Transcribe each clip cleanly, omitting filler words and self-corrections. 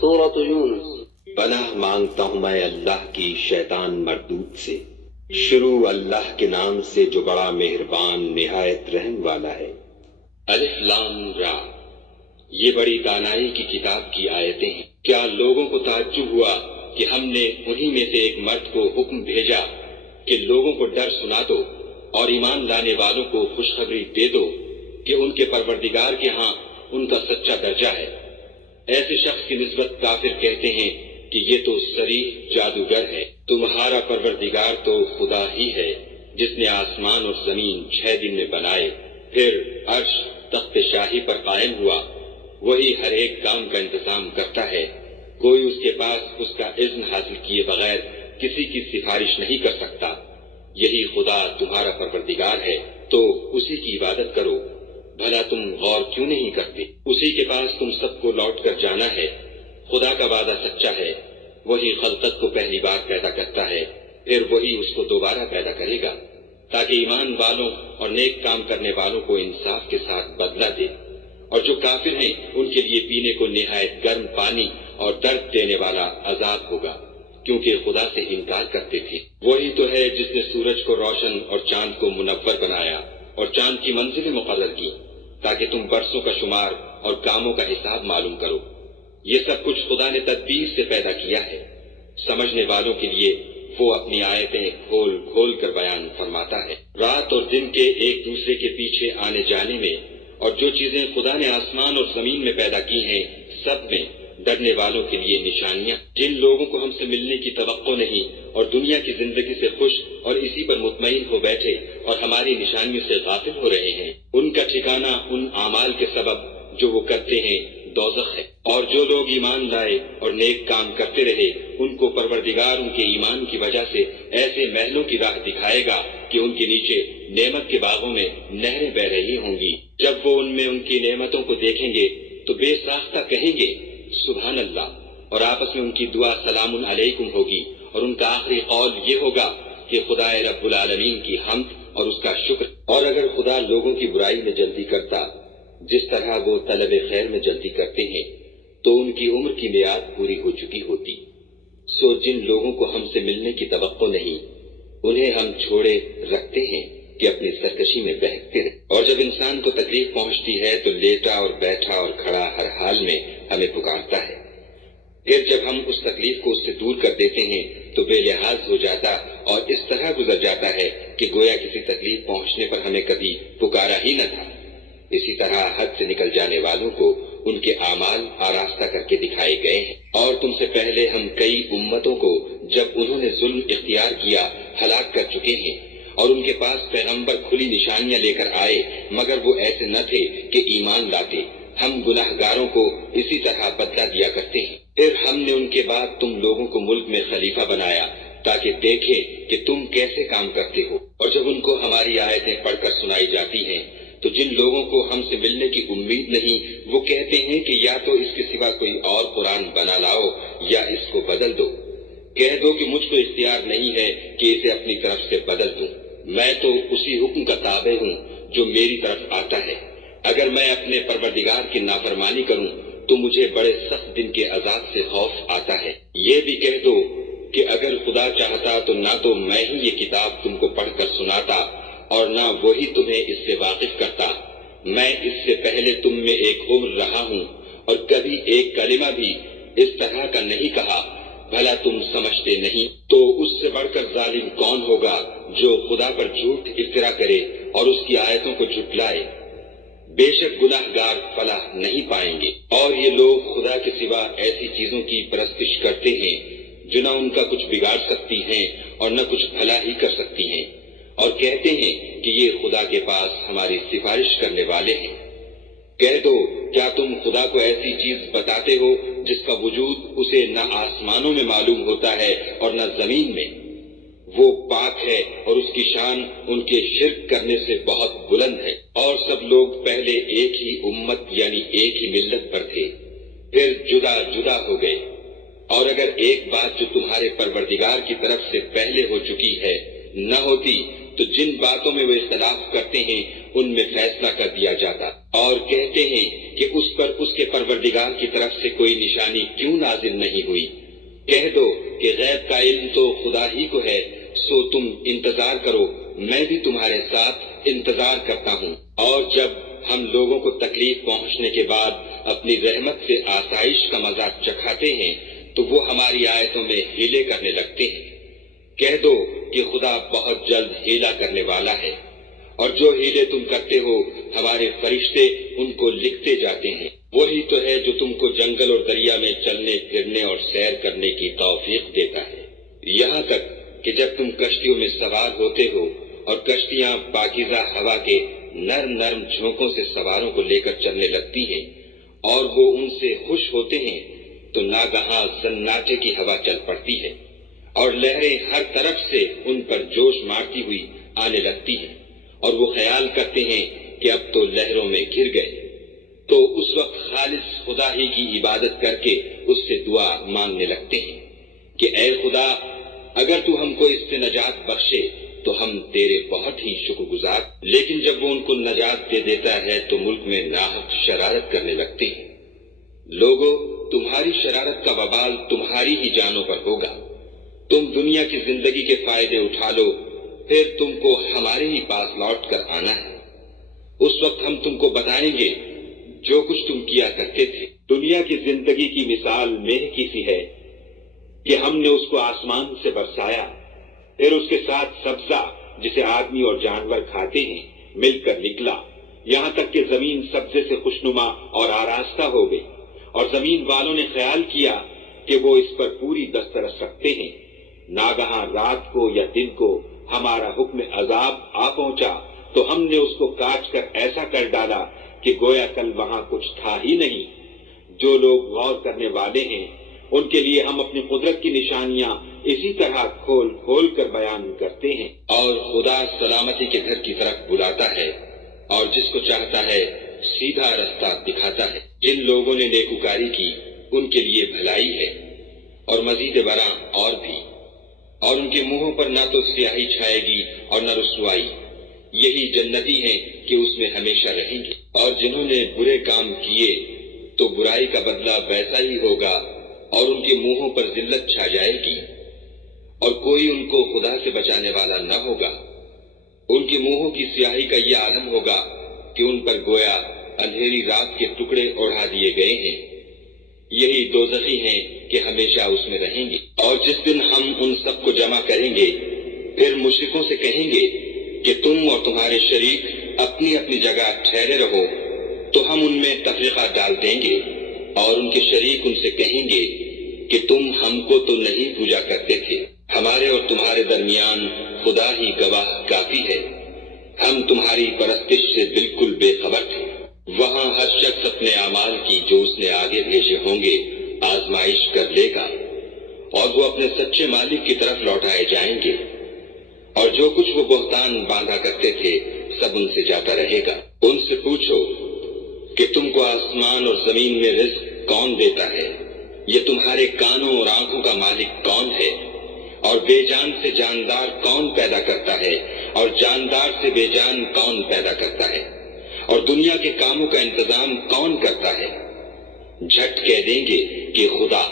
سورة یونس۔ پناہ مانگتا ہوں میں اللہ کی شیطان مردود سے۔ شروع اللہ کے نام سے جو بڑا مہربان نہایت رحم والا ہے۔ الف لام را، یہ بڑی دانائی کی کتاب کی آیتیں ہیں۔ کیا لوگوں کو تعجب ہوا کہ ہم نے انہی میں سے ایک مرد کو حکم بھیجا کہ لوگوں کو ڈر سنا دو اور ایمان لانے والوں کو خوشخبری دے دو کہ ان کے پروردگار کے ہاں ان کا سچا درجہ ہے۔ ایسے شخص کی نسبت کافر کہتے ہیں کہ یہ تو صریح جادوگر ہے۔ تمہارا پروردگار تو خدا ہی ہے جس نے آسمان اور زمین 6 دن میں بنائے، پھر عرش تخت شاہی پر قائم ہوا۔ وہی ہر ایک کام کا انتظام کرتا ہے، کوئی اس کے پاس اس کا اذن حاصل کیے بغیر کسی کی سفارش نہیں کر سکتا۔ یہی خدا تمہارا پروردگار ہے تو اسی کی عبادت کرو، بھلا تم غور کیوں نہیں کرتے؟ اسی کے پاس تم سب کو لوٹ کر جانا ہے۔ خدا کا وعدہ سچا ہے، وہی خلقت کو پہلی بار پیدا کرتا ہے، پھر وہی اس کو دوبارہ پیدا کرے گا تاکہ ایمان والوں اور نیک کام کرنے والوں کو انصاف کے ساتھ بدلہ دے، اور جو کافر ہیں ان کے لیے پینے کو نہایت گرم پانی اور درد دینے والا عذاب ہوگا، کیونکہ خدا سے انکار کرتے تھے۔ وہی تو ہے جس نے سورج کو روشن اور چاند کو منور بنایا اور چاند کی منزلیں مقرر کی تاکہ تم برسوں کا شمار اور کاموں کا حساب معلوم کرو۔ یہ سب کچھ خدا نے تدبیر سے پیدا کیا ہے۔ سمجھنے والوں کے لیے وہ اپنی آیتیں کھول کھول کر بیان فرماتا ہے۔ رات اور دن کے ایک دوسرے کے پیچھے آنے جانے میں اور جو چیزیں خدا نے آسمان اور زمین میں پیدا کی ہیں سب میں ڈرنے والوں کے لیے نشانیاں۔ جن لوگوں کو ہم سے ملنے کی توقع نہیں اور دنیا کی زندگی سے خوش اور اسی پر مطمئن ہو بیٹھے اور ہماری نشانیوں سے غافل ہو رہے ہیں، ان کا ٹھکانہ ان اعمال کے سبب جو وہ کرتے ہیں دوزخ ہے۔ اور جو لوگ ایمان لائے اور نیک کام کرتے رہے ان کو پروردگار ان کے ایمان کی وجہ سے ایسے محلوں کی راہ دکھائے گا کہ ان کے نیچے نعمت کے باغوں میں نہریں بہ رہی ہوں گی۔ جب وہ ان میں ان کی نعمتوں کو دیکھیں گے تو بے ساختہ کہیں گے سبحان اللہ، اور آپس میں ان کی دعا سلام علیکم ہوگی، اور ان کا آخری قول یہ ہوگا کہ خدا رب العالمین کی حمد اور اس کا شکر۔ اور اگر خدا لوگوں کی برائی میں جلدی کرتا جس طرح وہ طلب خیر میں جلدی کرتے ہیں تو ان کی عمر کی میعاد پوری ہو چکی ہوتی۔ سو جن لوگوں کو ہم سے ملنے کی توقع نہیں انہیں ہم چھوڑے رکھتے ہیں کہ اپنی سرکشی میں بہکتے رہے، اور جب انسان کو تکلیف پہنچتی ہے تو لیٹا اور بیٹھا اور کھڑا ہر حال میں ہمیں پکارتا ہے، پھر جب ہم اس تکلیف کو اس سے دور کر دیتے ہیں تو بے لحاظ ہو جاتا اور اس طرح گزر جاتا ہے کہ گویا کسی تکلیف پہنچنے پر ہمیں کبھی پکارا ہی نہ تھا۔ اسی طرح حد سے نکل جانے والوں کو ان کے اعمال آراستہ کر کے دکھائے گئے ہیں۔ اور تم سے پہلے ہم کئی امتوں کو جب انہوں نے ظلم اختیار کیا ہلاک کر چکے ہیں، اور ان کے پاس پیغمبر کھلی نشانیاں لے کر آئے مگر وہ ایسے نہ تھے کہ ایمان لاتے۔ ہم گناہ گاروں کو اسی طرح بدلہ دیا کرتے ہیں۔ پھر ہم نے ان کے بعد تم لوگوں کو ملک میں خلیفہ بنایا تاکہ دیکھیں کہ تم کیسے کام کرتے ہو۔ اور جب ان کو ہماری آیتیں پڑھ کر سنائی جاتی ہیں تو جن لوگوں کو ہم سے ملنے کی امید نہیں وہ کہتے ہیں کہ یا تو اس کے سوا کوئی اور قرآن بنا لاؤ یا اس کو بدل دو۔ کہہ دو کہ مجھ کو اختیار نہیں ہے کہ اسے اپنی طرف سے بدل دوں، میں تو اسی حکم کا تابع ہوں جو میری طرف آتا ہے۔ اگر میں اپنے پروردگار کی نافرمانی کروں تو مجھے بڑے سخت دن کے عذاب سے خوف آتا ہے۔ یہ بھی کہہ دو کہ اگر خدا چاہتا تو نہ تو میں ہی یہ کتاب تم کو پڑھ کر سناتا اور نہ وہی تمہیں اس سے واقف کرتا۔ میں اس سے پہلے تم میں ایک عمر رہا ہوں اور کبھی ایک کلمہ بھی اس طرح کا نہیں کہا، بھلا تم سمجھتے نہیں؟ تو اس سے بڑھ کر ظالم کون ہوگا جو خدا پر جھوٹ افترا کرے اور اس کی آیتوں کو جھٹلائے؟ بے شک گناہ گار فلاح نہیں پائیں گے۔ اور یہ لوگ خدا کے سوا ایسی چیزوں کی پرستش کرتے ہیں جو نہ ان کا کچھ بگاڑ سکتی ہیں اور نہ کچھ بھلا ہی کر سکتی ہیں، اور کہتے ہیں کہ یہ خدا کے پاس ہماری سفارش کرنے والے ہیں۔ کہہ دو کیا تم خدا کو ایسی چیز بتاتے ہو جس کا وجود اسے نہ آسمانوں میں معلوم ہوتا ہے اور نہ زمین میں؟ وہ پاک ہے اور اس کی شان ان کے شرک کرنے سے بہت بلند ہے۔ اور سب لوگ پہلے ایک ہی امت یعنی ایک ہی ملت پر تھے، پھر جدا جدا ہو گئے۔ اور اگر ایک بات جو تمہارے پروردگار کی طرف سے پہلے ہو چکی ہے نہ ہوتی تو جن باتوں میں وہ اختلاف کرتے ہیں ان میں فیصلہ کر دیا جاتا، اور کہتے ہیں کہ اس پر اس کے پروردگار کی طرف سے کوئی نشانی کیوں نازل نہیں ہوئی؟ کہہ دو کہ غیب کا علم تو خدا ہی کو ہے، سو تم انتظار کرو، میں بھی تمہارے ساتھ انتظار کرتا ہوں۔ اور جب ہم لوگوں کو تکلیف پہنچنے کے بعد اپنی رحمت سے آسائش کا مذاق چکھاتے ہیں تو وہ ہماری آیتوں میں ہیلے کرنے لگتے ہیں۔ کہہ دو کہ خدا بہت جلد ہیلا کرنے والا ہے، اور جو ہیلے تم کرتے ہو ہمارے فرشتے ان کو لکھتے جاتے ہیں۔ وہی تو ہے جو تم کو جنگل اور دریا میں چلنے پھرنے اور سیر کرنے کی توفیق دیتا ہے، یہاں تک کہ جب تم کشتیوں میں سوار ہوتے ہو اور کشتیاں پاکیزہ ہوا کے نرم نرم جھونکوں سے سواروں کو لے کر چلنے لگتی ہیں اور وہ ان سے خوش ہوتے ہیں، تو ناگہاں سناٹے کی ہوا چل پڑتی ہے اور لہریں ہر طرف سے ان پر جوش مارتی ہوئی آنے لگتی ہیں، اور وہ خیال کرتے ہیں کہ اب تو لہروں میں گر گئے۔ تو اس وقت خالص خدا ہی کی عبادت کر کے اس سے دعا مانگنے لگتے ہیں کہ اے خدا، اگر تو ہم کو اس سے نجات بخشے تو ہم تیرے بہت ہی شکر گزار۔ لیکن جب وہ ان کو نجات دے دیتا ہے تو ملک میں ناحق شرارت کرنے لگتے ہیں۔ لوگوں، تمہاری شرارت کا وبال تمہاری ہی جانوں پر ہوگا۔ تم دنیا کی زندگی کے فائدے اٹھا لو، پھر تم کو ہمارے ہی پاس لوٹ کر آنا ہے۔ اس وقت ہم تم کو بتائیں گے جو کچھ تم کیا کرتے تھے۔ دنیا کی زندگی کی مثال میگھ کی سی ہے کہ ہم نے اس کو آسمان سے برسایا، پھر اس کے ساتھ سبزہ جسے آدمی اور جانور کھاتے ہیں مل کر نکلا، یہاں تک کہ زمین سبزے سے خوشنما اور آراستہ ہو گئی، اور زمین والوں نے خیال کیا کہ وہ اس پر پوری دسترس رکھتے ہیں۔ ناگہاں رات کو یا دن کو ہمارا حکم عذاب آ پہنچا تو ہم نے اس کو کاٹ کر ایسا کر ڈالا کہ گویا کل وہاں کچھ تھا ہی نہیں۔ جو لوگ غور کرنے والے ہیں ان کے لیے ہم اپنی قدرت کی نشانیاں اسی طرح کھول کھول کر بیان کرتے ہیں۔ اور خدا سلامتی کے گھر کی طرف بلاتا ہے اور جس کو چاہتا ہے سیدھا رستہ دکھاتا ہے۔ جن لوگوں نے نیکوکاری کی ان کے لیے بھلائی ہے، اور مزید برآں اور بھی، اور ان کے منہوں پر نہ تو سیاہی چھائے گی اور نہ رسوائی، یہی جنتی ہیں کہ اس میں ہمیشہ رہیں گے۔ اور جنہوں نے برے کام کیے تو برائی کا بدلہ ویسا ہی ہوگا، اور ان کے منہوں پر ذلت چھا جائے گی، اور کوئی ان کو خدا سے بچانے والا نہ ہوگا۔ ان کے منہوں کی سیاہی کا یہ عالم ہوگا کہ ان پر گویا اندھیری رات کے ٹکڑے اڑا دیے گئے ہیں۔ یہی دوزخی ہیں کہ ہمیشہ اس میں رہیں گے۔ اور جس دن ہم ان سب کو جمع کریں گے، پھر مشرکوں سے کہیں گے کہ تم اور تمہارے شریک اپنی اپنی جگہ ٹھہرے رہو، تو ہم ان میں تفریقہ ڈال دیں گے، اور ان کے شریک ان سے کہیں گے کہ تم ہم کو تو نہیں پوجا کرتے تھے، ہمارے اور تمہارے درمیان خدا ہی گواہ کافی ہے، ہم تمہاری پرستش سے بالکل بے خبر تھے۔ وہاں ہر شخص اپنے اعمال کی جو اس نے آگے بھیجے ہوں گے آزمائش کر لے گا، اور وہ اپنے سچے مالک کی طرف لوٹائے جائیں گے، اور جو کچھ وہ بہتان باندھا کرتے تھے سب ان سے جاتا رہے گا۔ ان سے پوچھو کہ تم کو آسمان اور زمین میں رزق کون دیتا ہے؟ یہ تمہارے کانوں اور آنکھوں کا مالک کون ہے؟ اور بے جان سے جاندار کون پیدا کرتا ہے؟ اور جاندار سے بے جان کون پیدا کرتا ہے؟ اور دنیا کے کاموں کا انتظام کون کرتا ہے؟ جھٹ کہہ دیں گے کہ خدا۔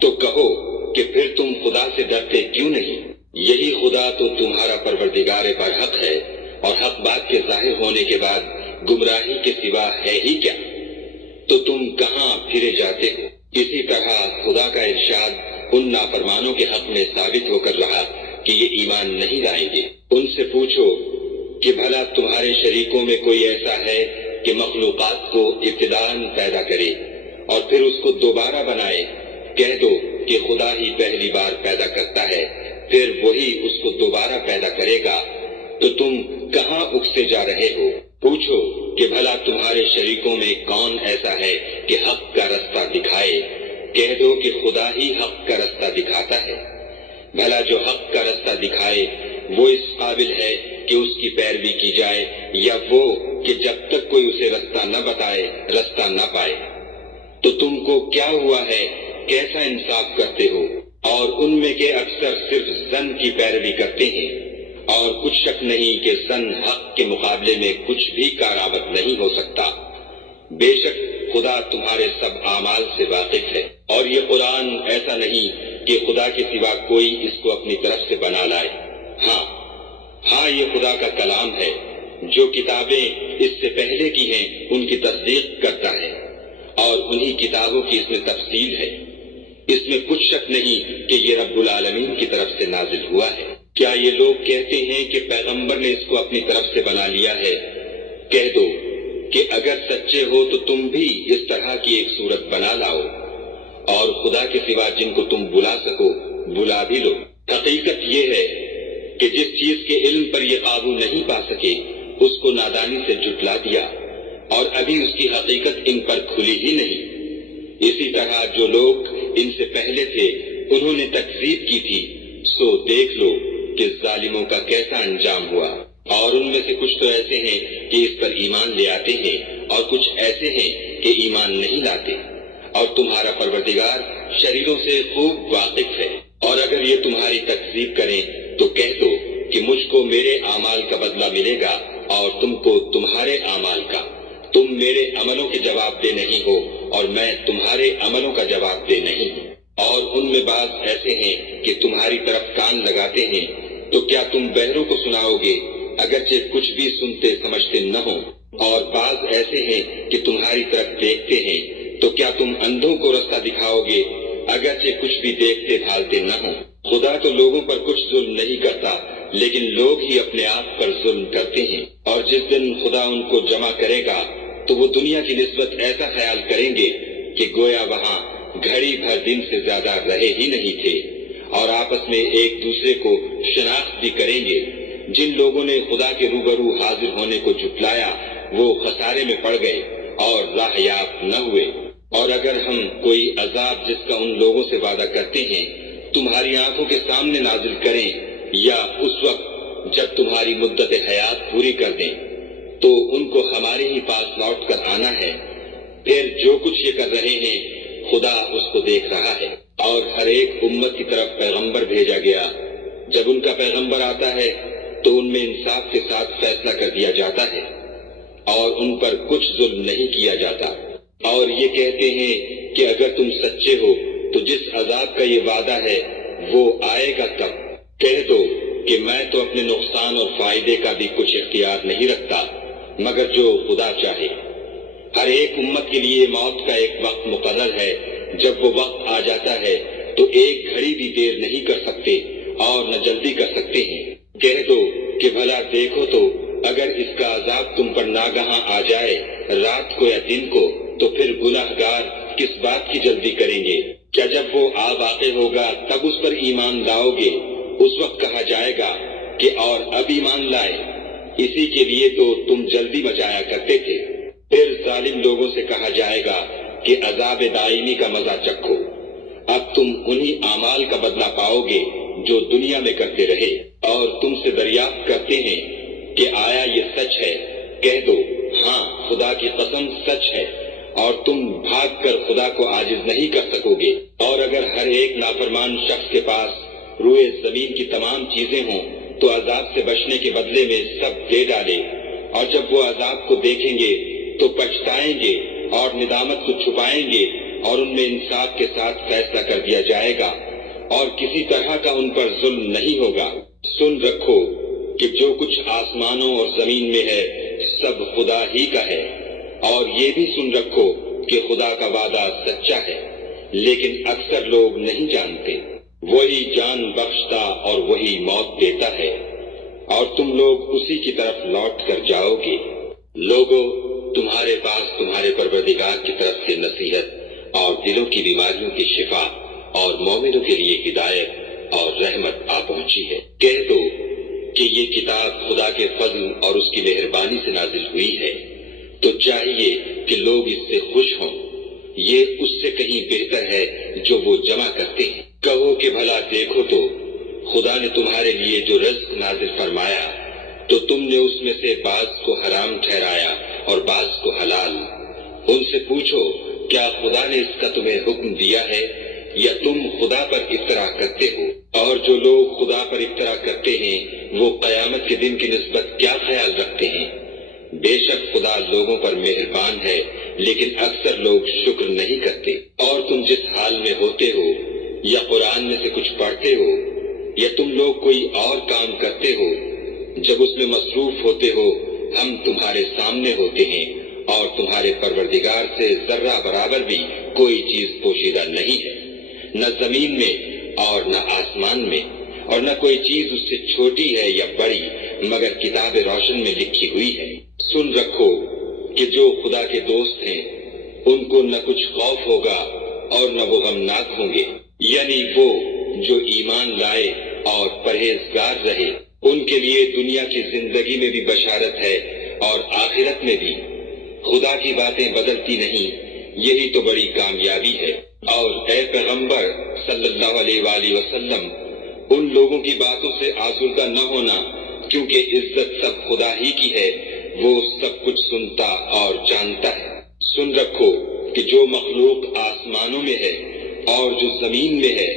تو کہو کہ پھر تم خدا سے ڈرتے کیوں نہیں؟ یہی خدا تو تمہارا پروردگار برحق ہے، اور حق بات کے ظاہر ہونے کے بعد گمراہی کے سوا ہے ہی کیا؟ تو تم کہاں پھرے جاتے ہو؟ اسی طرح خدا کا ارشاد ان نافرمانوں کے حق میں ثابت ہو کر رہا کہ یہ ایمان نہیں لائیں گے۔ ان سے پوچھو کہ بھلا تمہارے شریکوں میں کوئی ایسا ہے کہ مخلوقات کو ابتداءً پیدا کرے اور پھر اس کو دوبارہ بنائے؟ کہہ دو کہ خدا ہی پہلی بار پیدا کرتا ہے، پھر وہی اس کو دوبارہ پیدا کرے گا، تو تم کہاں اکستے جا رہے ہو؟ پوچھو کہ بھلا تمہارے شریکوں میں کون ایسا ہے کہ حق کا رستہ دکھائے؟ کہہ دو کہ خدا ہی حق کا رستہ دکھاتا ہے۔ بھلا جو حق کا رستہ دکھائے وہ اس قابل ہے کہ اس کی پیروی کی جائے، یا وہ کہ جب تک کوئی اسے رستہ نہ بتائے رستہ نہ پائے؟ تو تم کو کیا ہوا ہے؟ کیسا انصاف کرتے ہو؟ اور ان میں کے اکثر صرف ظن کی پیروی کرتے ہیں، اور کچھ شک نہیں کہ زن حق کے مقابلے میں کچھ بھی کارآمد نہیں ہو سکتا۔ بے شک خدا تمہارے سب اعمال سے واقف ہے، اور یہ قرآن ایسا نہیں کہ خدا کے سوا کوئی اس کو اپنی طرف سے بنا لائے۔ ہاں یہ خدا کا کلام ہے، جو کتابیں اس سے پہلے کی ہیں ان کی تصدیق کرتا ہے، اور انہی کتابوں کی اس میں تفصیل ہے۔ اس میں کچھ شک نہیں کہ یہ رب العالمین کی طرف سے نازل ہوا ہے۔ کیا یہ لوگ کہتے ہیں کہ پیغمبر نے اس کو اپنی طرف سے بنا لیا ہے؟ کہہ دو کہ اگر سچے ہو تو تم بھی اس طرح کی ایک صورت بنا لاؤ، اور خدا کے سوا جن کو تم بلا سکو بلا بھی لو۔ حقیقت یہ ہے کہ جس چیز کے علم پر یہ قابو نہیں پا سکے اس کو نادانی سے جھٹلا دیا، اور ابھی اس کی حقیقت ان پر کھلی ہی نہیں۔ اسی طرح جو لوگ ان سے پہلے تھے انہوں نے تکذیب کی تھی، سو دیکھ لو کہ ظالموں کا کیسا انجام ہوا۔ اور ان میں سے کچھ تو ایسے ہیں کہ اس پر ایمان لے آتے ہیں، اور کچھ ایسے ہیں کہ ایمان نہیں لاتے، اور تمہارا پروردگار شریروں سے خوب واقف ہے۔ اور اگر یہ تمہاری تکذیب کریں تو کہہ دو کہ مجھ کو میرے اعمال کا بدلہ ملے گا اور تم کو تمہارے اعمال کا۔ تم میرے عملوں کے جواب دہ نہیں ہو اور میں تمہارے عملوں کا جواب دہ نہیں ہوں۔ اور ان میں بعض ایسے ہیں کہ تمہاری طرف کان لگاتے ہیں، تو کیا تم بہروں کو سناؤ گے اگرچہ کچھ بھی سنتے سمجھتے نہ ہو؟ اور بعض ایسے ہیں کہ تمہاری طرف دیکھتے ہیں، تو کیا تم اندھوں کو رستہ دکھاؤ گے اگرچہ کچھ بھی دیکھتے بھالتے نہ ہو؟ خدا تو لوگوں پر کچھ ظلم نہیں کرتا، لیکن لوگ ہی اپنے آپ پر ظلم کرتے ہیں۔ اور جس دن خدا ان کو جمع کرے گا تو وہ دنیا کی نسبت ایسا خیال کریں گے کہ گویا وہاں گھڑی بھر دن سے زیادہ رہے ہی نہیں تھے، اور آپس میں ایک دوسرے کو شناخت بھی کریں گے۔ جن لوگوں نے خدا کے روبرو حاضر ہونے کو جھٹلایا وہ خسارے میں پڑ گئے اور راہ یاب نہ ہوئے۔ اور اگر ہم کوئی عذاب جس کا ان لوگوں سے وعدہ کرتے ہیں تمہاری آنکھوں کے سامنے نازل کریں، یا اس وقت جب تمہاری مدت حیات پوری کر دیں، تو ان کو ہمارے ہی پاس لوٹ کر آنا ہے۔ پھر جو کچھ یہ کر رہے ہیں خدا اس کو دیکھ رہا ہے۔ اور ہر ایک امت کی طرف پیغمبر بھیجا گیا، جب ان کا پیغمبر آتا ہے تو ان میں انصاف کے ساتھ فیصلہ کر دیا جاتا ہے، اور ان پر کچھ ظلم نہیں کیا جاتا۔ اور یہ کہتے ہیں کہ اگر تم سچے ہو تو جس عذاب کا یہ وعدہ ہے وہ آئے گا کب؟ کہہ دو کہ میں تو اپنے نقصان اور فائدے کا بھی کچھ اختیار نہیں رکھتا مگر جو خدا چاہے۔ ہر ایک امت کے لیے موت کا ایک وقت مقرر ہے، جب وہ وقت آ جاتا ہے تو ایک گھڑی بھی دیر نہیں کر سکتے اور نہ جلدی کر سکتے ہیں۔ کہہ دو کہ بھلا دیکھو تو اگر اس کا عذاب تم پر ناگہاں آ جائے رات کو یا دن کو، تو پھر گناہگار کس بات کی جلدی کریں گے؟ کیا جب وہ آ واقع ہوگا تب اس پر ایمان لاؤ گے؟ اس وقت کہا جائے گا کہ اور اب ایمان لائے، اسی کے لیے تو تم جلدی مچایا کرتے تھے۔ پھر ظالم لوگوں سے کہا جائے گا کہ عذاب دائمی کا مزہ چکھو، اب تم انہی اعمال کا بدلہ پاؤ گے جو دنیا میں کرتے رہے۔ اور تم سے دریافت کرتے ہیں کہ آیا یہ سچ ہے؟ کہہ دو ہاں خدا کی قسم سچ ہے، اور تم بھاگ کر خدا کو عاجز نہیں کر سکو گے۔ اور اگر ہر ایک نافرمان شخص کے پاس روئے زمین کی تمام چیزیں ہوں تو عذاب سے بچنے کے بدلے میں سب دے ڈالے، اور جب وہ عذاب کو دیکھیں گے تو پچھتائیں گے اور ندامت کو چھپائیں گے، اور ان میں انصاف کے ساتھ فیصلہ کر دیا جائے گا، اور کسی طرح کا ان پر ظلم نہیں ہوگا۔ سن رکھو کہ جو کچھ آسمانوں اور زمین میں ہے سب خدا ہی کا ہے، اور یہ بھی سن رکھو کہ خدا کا وعدہ سچا ہے، لیکن اکثر لوگ نہیں جانتے۔ وہی جان بخشتا اور وہی موت دیتا ہے، اور تم لوگ اسی کی طرف لوٹ کر جاؤ گے۔ لوگوں، تمہارے پاس تمہارے پروردگار کی طرف سے نصیحت اور دلوں کی بیماریوں کی شفا اور مومنوں کے لیے ہدایت اور رحمت آ پہنچی ہے۔ کہہ دو کہ یہ کتاب خدا کے فضل اور اس کی مہربانی سے نازل ہوئی ہے، تو چاہیے کہ لوگ اس سے خوش ہوں۔ یہ اس سے کہیں بہتر ہے جو وہ جمع کرتے ہیں۔ کہو کہ بھلا دیکھو تو خدا نے تمہارے لیے جو رزق نازل فرمایا تو تم نے اس میں سے بعض کو حرام ٹھہرایا اور بعض کو حلال۔ ان سے پوچھو کیا خدا نے اس کا تمہیں حکم دیا ہے یا تم خدا پر افطرا کرتے ہو؟ اور جو لوگ خدا پر افطرا کرتے ہیں وہ قیامت کے دن کی نسبت کیا خیال رکھتے ہیں؟ بے شک خدا لوگوں پر مہربان ہے، لیکن اکثر لوگ شکر نہیں کرتے۔ اور تم جس حال میں ہوتے ہو، یا قرآن میں سے کچھ پڑھتے ہو، یا تم لوگ کوئی اور کام کرتے ہو، جب اس میں مصروف ہوتے ہو ہم تمہارے سامنے ہوتے ہیں، اور تمہارے پروردگار سے ذرہ برابر بھی کوئی چیز پوشیدہ نہیں ہے، نہ زمین میں اور نہ آسمان میں، اور نہ کوئی چیز اس سے چھوٹی ہے یا بڑی مگر کتاب روشن میں لکھی ہوئی ہے۔ سن رکھو کہ جو خدا کے دوست ہیں ان کو نہ کچھ خوف ہوگا اور نہ وہ غمناک ہوں گے، یعنی وہ جو ایمان لائے اور پرہیزگار رہے، ان کے لیے دنیا کی زندگی میں بھی بشارت ہے اور آخرت میں بھی۔ خدا کی باتیں بدلتی نہیں، یہی تو بڑی کامیابی ہے۔ اور اے پیغمبر صلی اللہ علیہ وآلہ وسلم، ان لوگوں کی باتوں سے آزردہ نہ ہونا، کیونکہ عزت سب خدا ہی کی ہے، وہ سب کچھ سنتا اور جانتا ہے۔ سن رکھو کہ جو مخلوق آسمانوں میں ہے اور جو زمین میں ہے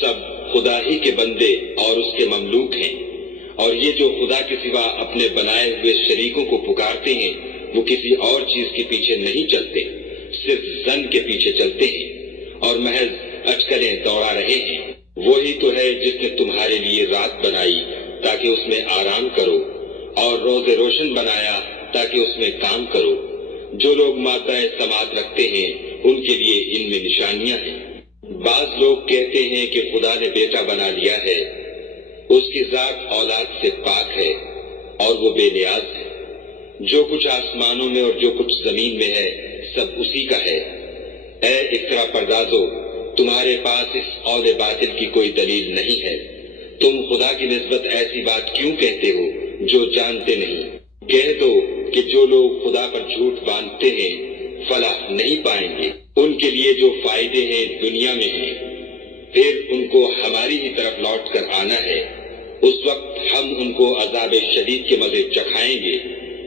سب خدا ہی کے بندے اور اس کے مملوک ہیں، اور یہ جو خدا کے سوا اپنے بنائے ہوئے شریکوں کو پکارتے ہیں وہ کسی اور چیز کے پیچھے نہیں چلتے، صرف زن کے پیچھے چلتے ہیں اور محض اٹکلیں دوڑا رہے ہیں۔ وہی تو ہے جس نے تمہارے لیے رات بنائی تاکہ اس میں آرام کرو، اور روز روشن بنایا تاکہ اس میں کام کرو۔ جو لوگ مادہ سماعت رکھتے ہیں ان کے لیے ان میں نشانیاں ہیں۔ بعض لوگ کہتے ہیں کہ خدا نے بیٹا بنا لیا ہے، اس کی ذات اولاد سے پاک ہے اور وہ بے نیاز ہے۔ جو کچھ آسمانوں میں اور جو کچھ زمین میں ہے سب اسی کا ہے۔ اے افترا پردازو، تمہارے پاس اس قول باطل کی کوئی دلیل نہیں ہے، تم خدا کی نسبت ایسی بات کیوں کہتے ہو جو جانتے نہیں؟ کہہ دو کہ جو لوگ خدا پر جھوٹ باندھتے ہیں فلاح نہیں پائیں گے۔ ان کے لیے جو فائدے ہیں دنیا میں ہیں، پھر ان کو ہماری ہی طرف لوٹ کر آنا ہے، اس وقت ہم ان کو عذاب شدید کے مزے چکھائیں گے،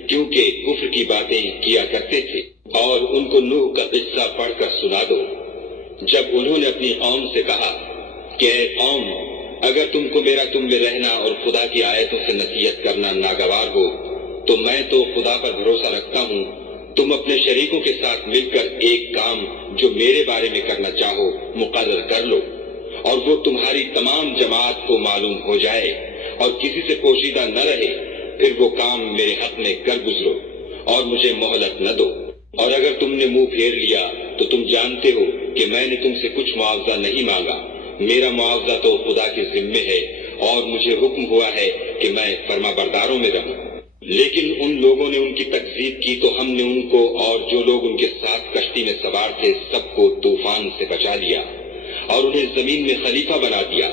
کیونکہ کفر کی باتیں کیا کرتے تھے۔ اور ان کو نوح کا قصہ پڑھ کر سنا دو، جب انہوں نے اپنی قوم سے کہا کہ اے قوم، اگر تم کو میرا تم میں رہنا اور خدا کی آیتوں سے نصیحت کرنا ناگوار ہو تو میں تو خدا پر بھروسہ رکھتا ہوں، تم اپنے شریکوں کے ساتھ مل کر ایک کام جو میرے بارے میں کرنا چاہو مقرر کر لو، اور وہ تمہاری تمام جماعت کو معلوم ہو جائے اور کسی سے پوشیدہ نہ رہے، پھر وہ کام میرے حق میں کر گزرو اور مجھے مہلت نہ دو۔ اور اگر تم نے منہ پھیر لیا تو تم جانتے ہو کہ میں نے تم سے کچھ معاوضہ نہیں مانگا، میرا معاوضہ تو خدا کے ذمے ہے، اور مجھے حکم ہوا ہے کہ میں فرما برداروں میں رہوں۔ لیکن ان لوگوں نے ان کی تکذیب کی تو ہم نے ان کو اور جو لوگ ان کے ساتھ کشتی میں سوار تھے سب کو طوفان سے بچا لیا اور انہیں زمین میں خلیفہ بنا دیا،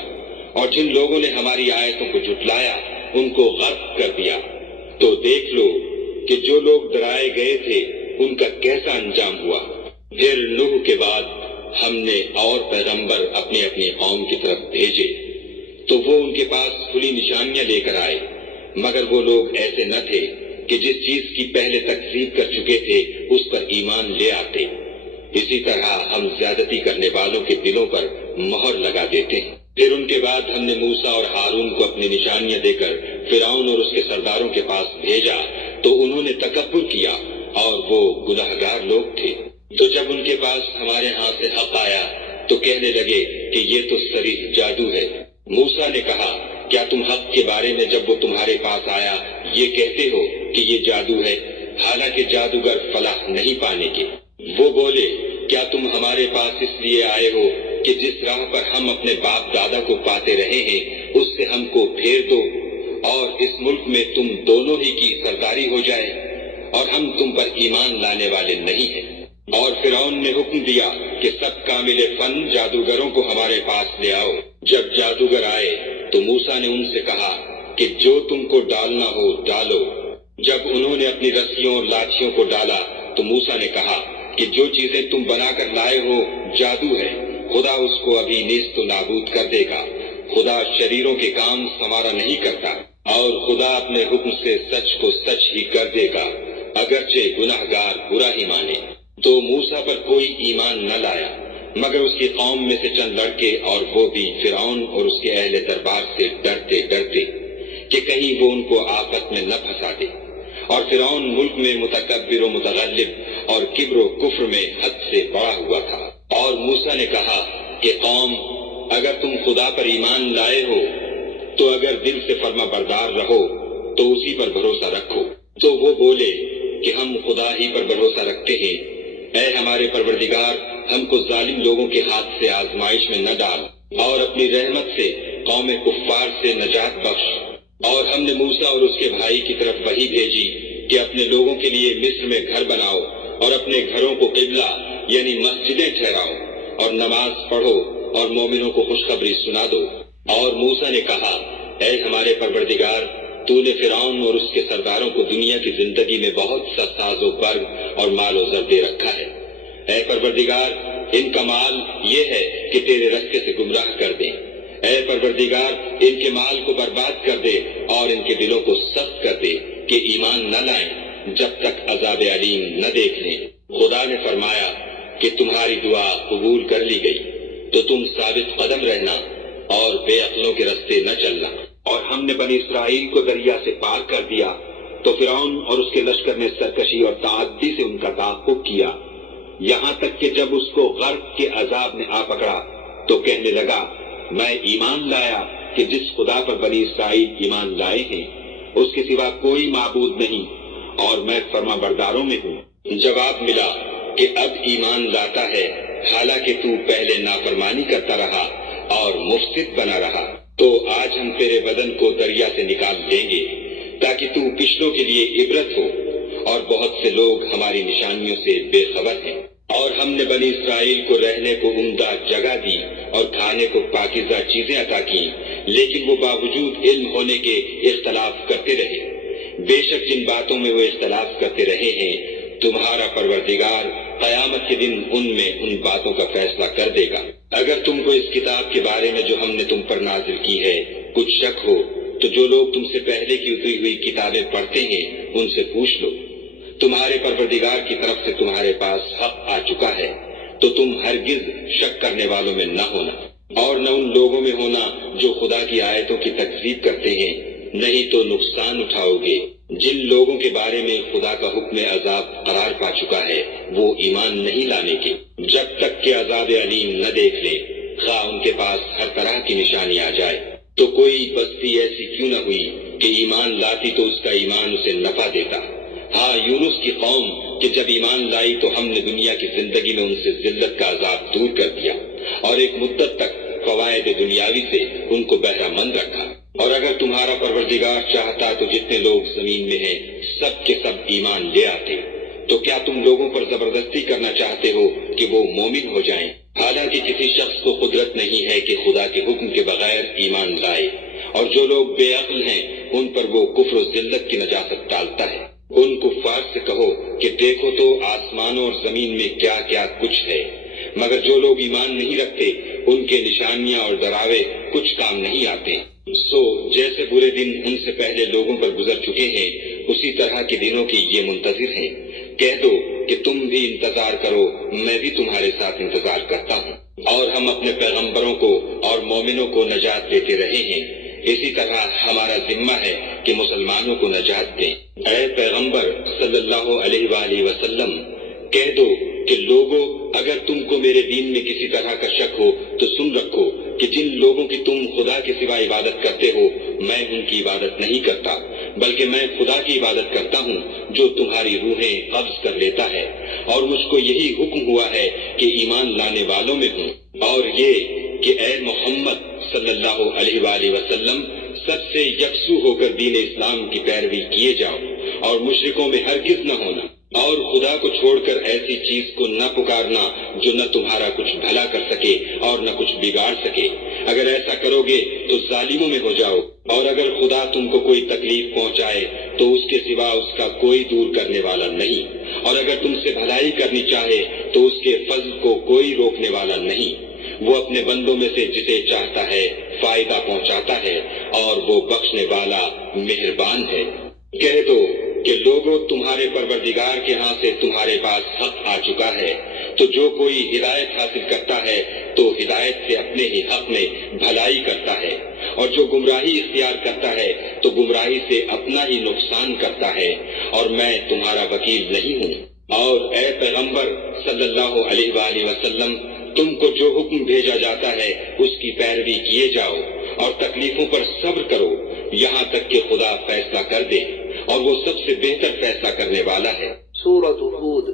اور جن لوگوں نے ہماری آیتوں کو جھٹلایا ان کو غرق کر دیا۔ تو دیکھ لو کہ جو لوگ ڈرائے گئے تھے ان کا کیسا انجام ہوا۔ پھر نوح کے بعد ہم نے اور پیغمبر اپنی اپنی قوم کی طرف بھیجے تو وہ ان کے پاس کھلی نشانیاں لے کر آئے، مگر وہ لوگ ایسے نہ تھے کہ جس چیز کی پہلے تکذیب کر چکے تھے اس پر ایمان لے آتے۔ اسی طرح ہم زیادتی کرنے والوں کے دلوں پر مہر لگا دیتے ہیں۔ پھر ان کے بعد ہم نے موسیٰ اور ہارون کو اپنی نشانیاں دے کر فرعون اور اس کے سرداروں کے پاس بھیجا تو انہوں نے تکبر کیا اور وہ گناہگار لوگ تھے۔ تو جب ان کے پاس ہمارے ہاں سے حق آیا تو کہنے لگے کہ یہ تو صریح جادو ہے۔ موسیٰ نے کہا کیا تم حق کے بارے میں جب وہ تمہارے پاس آیا یہ کہتے ہو کہ یہ جادو ہے، حالانکہ جادوگر فلاح نہیں پانے کے؟ وہ بولے کیا تم ہمارے پاس اس لیے آئے ہو کہ جس راہ پر ہم اپنے باپ دادا کو پاتے رہے ہیں اس سے ہم کو پھیر دو اور اس ملک میں تم دونوں ہی کی سرداری ہو جائے، اور ہم تم پر ایمان لانے والے نہیں ہیں۔ اور فرعون نے حکم دیا کہ سب کامل فن جادوگروں کو ہمارے پاس لے آؤ۔ جب جادوگر آئے تو موسیٰ نے ان سے کہا کہ جو تم کو ڈالنا ہو ڈالو۔ جب انہوں نے اپنی رسیوں اور لاٹھیوں کو ڈالا تو موسیٰ نے کہا کہ جو چیزیں تم بنا کر لائے ہو جادو ہے، خدا اس کو ابھی نیست و نابود کر دے گا۔ خدا شریروں کے کام سنوارا نہیں کرتا، اور خدا اپنے حکم سے سچ کو سچ ہی کر دے گا، اگرچہ گناہگار برا ہی مانے۔ تو موسیٰ پر کوئی ایمان نہ لایا مگر اس کی قوم میں سے چند لڑکے، اور وہ بھی فرعون اور اس کے اہل دربار سے ڈرتے ڈرتے، کہ کہیں وہ ان کو آفت میں نہ پھنسا دے۔ اور فرعون ملک میں متکبر و متغلب اور کبر و کفر میں حد سے بڑا ہوا تھا۔ اور موسیٰ نے کہا کہ قوم، اگر تم خدا پر ایمان لائے ہو تو اگر دل سے فرما بردار رہو تو اسی پر بھروسہ رکھو۔ تو وہ بولے کہ ہم خدا ہی پر بھروسہ رکھتے ہیں۔ اے ہمارے پروردگار، ہم کو ظالم لوگوں کے ہاتھ سے آزمائش میں نہ ڈال اور اپنی رحمت سے قوم کفار سے نجات بخش۔ اور ہم نے موسیٰ اور اس کے بھائی کی طرف وحی بھیجی کہ اپنے لوگوں کے لیے مصر میں گھر بناؤ اور اپنے گھروں کو قبلہ یعنی مسجدیں ٹھہراؤ اور نماز پڑھو اور مومنوں کو خوشخبری سنا دو۔ اور موسیٰ نے کہا، اے ہمارے پروردگار، تو نے فرعون اور اس کے سرداروں کو دنیا کی زندگی میں بہت سا ساز و برگ اور مال و زر دے رکھا ہے۔ اے پروردگار، ان کا مال یہ ہے کہ تیرے رستے سے گمراہ کر دیں۔ اے پروردگار، ان کے مال کو برباد کر دے اور ان کے دلوں کو سخت کر دے کہ ایمان نہ لائیں جب تک عذاب علیم نہ دیکھ لیں۔ خدا نے فرمایا کہ تمہاری دعا قبول کر لی گئی، تو تم ثابت قدم رہنا اور بے عقلوں کے رستے نہ چلنا۔ اور ہم نے بنی اسرائیل کو دریا سے پار کر دیا تو فرعون اور اس کے لشکر نے سرکشی اور تعدی سے ان کا تعاقب کیا، یہاں تک کہ جب اس کو غرق کے عذاب نے آ پکڑا تو کہنے لگا، میں ایمان لایا کہ جس خدا پر بنی اسرائیل ایمان لائے ہیں اس کے سوا کوئی معبود نہیں، اور میں فرما برداروں میں ہوں۔ جواب ملا کہ اب ایمان لاتا ہے حالانکہ تو پہلے نافرمانی کرتا رہا اور مفسد بنا رہا۔ تو آج ہم تیرے بدن کو دریا سے نکال دیں گے تاکہ تو پچھلوں کے لیے عبرت ہو، اور بہت سے لوگ ہماری نشانیوں سے بے خبر ہیں۔ اور ہم نے بنی اسرائیل کو رہنے کو عمدہ جگہ دی اور کھانے کو پاکیزہ چیزیں عطا کی، لیکن وہ باوجود علم ہونے کے اختلاف کرتے رہے۔ بے شک جن باتوں میں وہ اختلاف کرتے رہے ہیں تمہارا پروردگار قیامت کے دن ان میں ان باتوں کا فیصلہ کر دے گا۔ اگر تم کو اس کتاب کے بارے میں جو ہم نے تم پر نازل کی ہے کچھ شک ہو تو جو لوگ تم سے پہلے کی اتری ہوئی کتابیں پڑھتے ہیں ان سے پوچھ لو۔ تمہارے پروردگار کی طرف سے تمہارے پاس حق آ چکا ہے، تو تم ہرگز شک کرنے والوں میں نہ ہونا، اور نہ ان لوگوں میں ہونا جو خدا کی آیتوں کی تکذیب کرتے ہیں، نہیں تو نقصان اٹھاؤ گے۔ جن لوگوں کے بارے میں خدا کا حکم عذاب قرار پا چکا ہے وہ ایمان نہیں لانے کے جب تک کہ عذاب علیم نہ دیکھ لے، خواہ ان کے پاس ہر طرح کی نشانی آ جائے۔ تو کوئی بستی ایسی کیوں نہ ہوئی کہ ایمان لاتی تو اس کا ایمان اسے نفع دیتا۔ ہاں، یونس کی قوم کہ جب ایمان لائی تو ہم نے دنیا کی زندگی میں ان سے ذلت کا عذاب دور کر دیا اور ایک مدت تک فوائد دنیاوی سے ان کو بہرہ مند رکھا۔ اور اگر تمہارا پروردگار چاہتا تو جتنے لوگ زمین میں ہیں سب کے سب ایمان لے آتے۔ تو کیا تم لوگوں پر زبردستی کرنا چاہتے ہو کہ وہ مومن ہو جائیں، حالانکہ کسی شخص کو قدرت نہیں ہے کہ خدا کے حکم کے بغیر ایمان لائے؟ اور جو لوگ بے عقل ہیں ان پر وہ کفر و ذلت کی نجاست ڈالتا ہے۔ ان کفار سے کہو کہ دیکھو تو آسمانوں اور زمین میں کیا کیا کچھ ہے، مگر جو لوگ ایمان نہیں رکھتے ان کے نشانیاں اور ڈراوے کچھ کام نہیں آتے۔ سو جیسے برے دن ان سے پہلے لوگوں پر گزر چکے ہیں اسی طرح کے دنوں کی یہ منتظر ہیں۔ کہہ دو کہ تم بھی انتظار کرو، میں بھی تمہارے ساتھ انتظار کرتا ہوں۔ اور ہم اپنے پیغمبروں کو اور مومنوں کو نجات دیتے رہے ہیں، اسی طرح ہمارا ذمہ ہے کہ مسلمانوں کو نجات دیں۔ اے پیغمبر صلی اللہ علیہ وآلہ وسلم، کہہ دو کہ لوگوں، اگر تم کو میرے دین میں کسی طرح کا شک ہو تو سن رکھو کہ جن لوگوں کی تم خدا کے سوا عبادت کرتے ہو میں ان کی عبادت نہیں کرتا، بلکہ میں خدا کی عبادت کرتا ہوں جو تمہاری روحیں قبض کر لیتا ہے، اور مجھ کو یہی حکم ہوا ہے کہ ایمان لانے والوں میں ہوں، اور یہ کہ اے محمد صلی اللہ علیہ وآلہ وسلم سب سے یکسو ہو کر دین اسلام کی پیروی کیے جاؤ اور مشرکوں میں ہرگز نہ ہونا، اور خدا کو چھوڑ کر ایسی چیز کو نہ پکارنا جو نہ تمہارا کچھ بھلا کر سکے اور نہ کچھ بگاڑ سکے۔ اگر ایسا کرو گے تو ظالموں میں ہو جاؤ، اور اگر خدا تم کو کوئی تکلیف پہنچائے تو اس کے سوا اس کا کوئی دور کرنے والا نہیں، اور اگر تم سے بھلائی کرنی چاہے تو اس کے فضل کو کوئی روکنے والا نہیں۔ وہ اپنے بندوں میں سے جسے چاہتا ہے فائدہ پہنچاتا ہے، اور وہ بخشنے والا مہربان ہے۔ کہہ دو کہ لوگوں، تمہارے پروردگار کے ہاں سے تمہارے پاس حق آ چکا ہے، تو جو کوئی ہدایت حاصل کرتا ہے تو ہدایت سے اپنے ہی حق میں بھلائی کرتا ہے، اور جو گمراہی اختیار کرتا ہے تو گمراہی سے اپنا ہی نقصان کرتا ہے، اور میں تمہارا وکیل نہیں ہوں۔ اور اے پیغمبر صلی اللہ علیہ وآلہ وسلم، تم کو جو حکم بھیجا جاتا ہے اس کی پیروی کیے جاؤ اور تکلیفوں پر صبر کرو یہاں تک کہ خدا فیصلہ کر دے، اور وہ سب سے بہتر فیصلہ کرنے والا ہے۔ سورۃ ہود